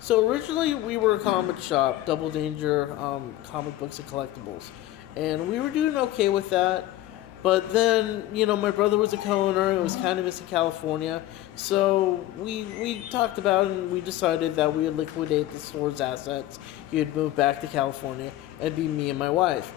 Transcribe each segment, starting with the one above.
So originally we were a comic shop, Double Danger, comic books and collectibles, and we were doing okay with that. But then, my brother was a co-owner. It was kind of missing California, so we talked about it and we decided that we would liquidate the store's assets. He would move back to California and be me and my wife.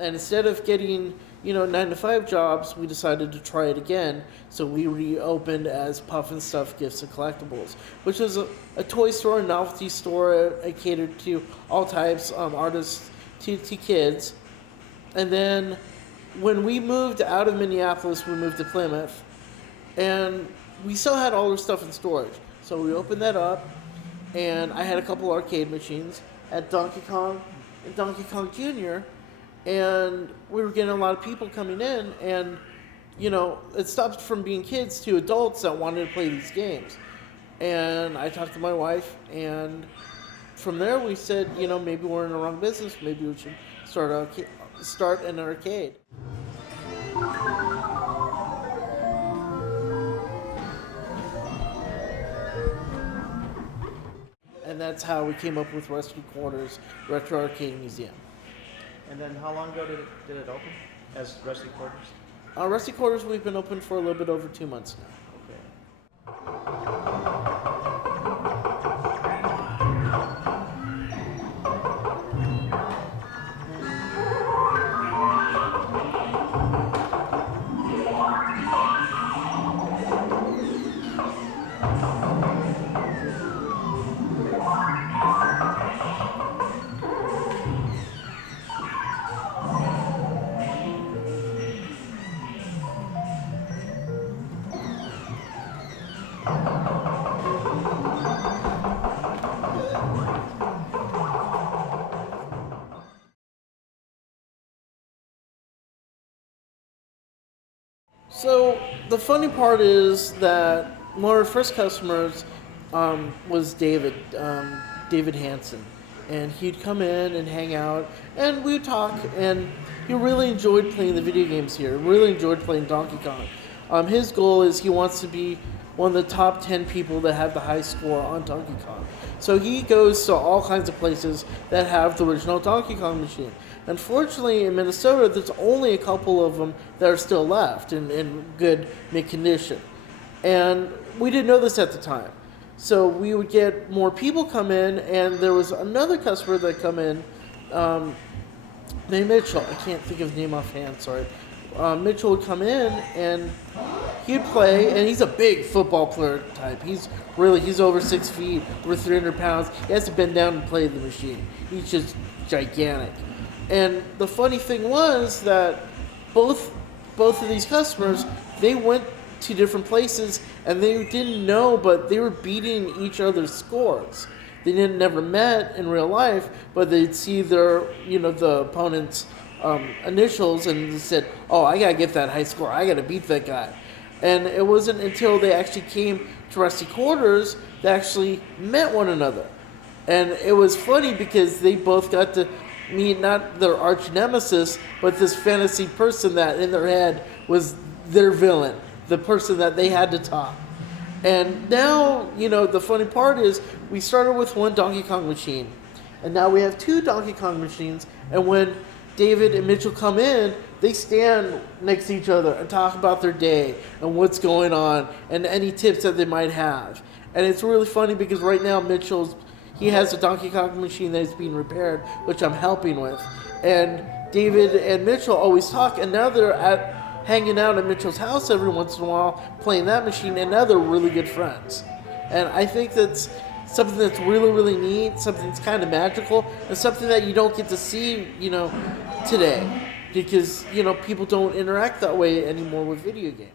And instead of getting, 9 to 5 jobs, we decided to try it again. So we reopened as Puff and Stuff Gifts and Collectibles, which is a toy store, a novelty store. It catered to all types, artists to kids. And then when we moved out of Minneapolis, we moved to Plymouth. And we still had all our stuff in storage. So we opened that up, and I had a couple arcade machines at Donkey Kong and Donkey Kong Jr., and we were getting a lot of people coming in, and it stopped from being kids to adults that wanted to play these games. And I talked to my wife, and from there we said, maybe we're in the wrong business. Maybe we should start an arcade. And that's how we came up with Rusty Quarters Retro Arcade Museum. And then how long ago did it open as Rusty Quarters? Rusty Quarters, we've been open for a little bit over 2 months now. So the funny part is that one of our first customers was David Hansen, and he'd come in and hang out, and we'd talk, and he really enjoyed playing the video games here. Really enjoyed playing Donkey Kong. His goal is he wants to be one of the top 10 people that have the high score on Donkey Kong. So he goes to all kinds of places that have the original Donkey Kong machine. Unfortunately, in Minnesota, there's only a couple of them that are still left in good mint condition. And we didn't know this at the time. So we would get more people come in, and there was another customer that come in named Mitchell. I can't think of his name offhand, sorry. Mitchell would come in, and he'd play, and he's a big football player type. He's over 6 feet, over 300 pounds. He has to bend down and play the machine. He's just gigantic. And the funny thing was that both of these customers, they went to different places, and they didn't know, but they were beating each other's scores. They never met in real life, but they'd see their, the opponent's initials, and they said, "Oh, I gotta get that high score. I gotta beat that guy." And it wasn't until they actually came to Rusty Quarters they actually met one another. And it was funny because they both got to meet not their arch nemesis, but this fantasy person that in their head was their villain, the person that they had to top. And now, the funny part is we started with one Donkey Kong machine, and now we have 2 Donkey Kong machines, and when David and Mitchell come in, they stand next to each other and talk about their day and what's going on and any tips that they might have. And it's really funny because right now he has a Donkey Kong machine that is being repaired, which I'm helping with. And David and Mitchell always talk, and now they're hanging out at Mitchell's house every once in a while, playing that machine, and now they're really good friends. And I think that's something that's really, really neat, something that's kind of magical, and something that you don't get to see, today. Because, people don't interact that way anymore with video games.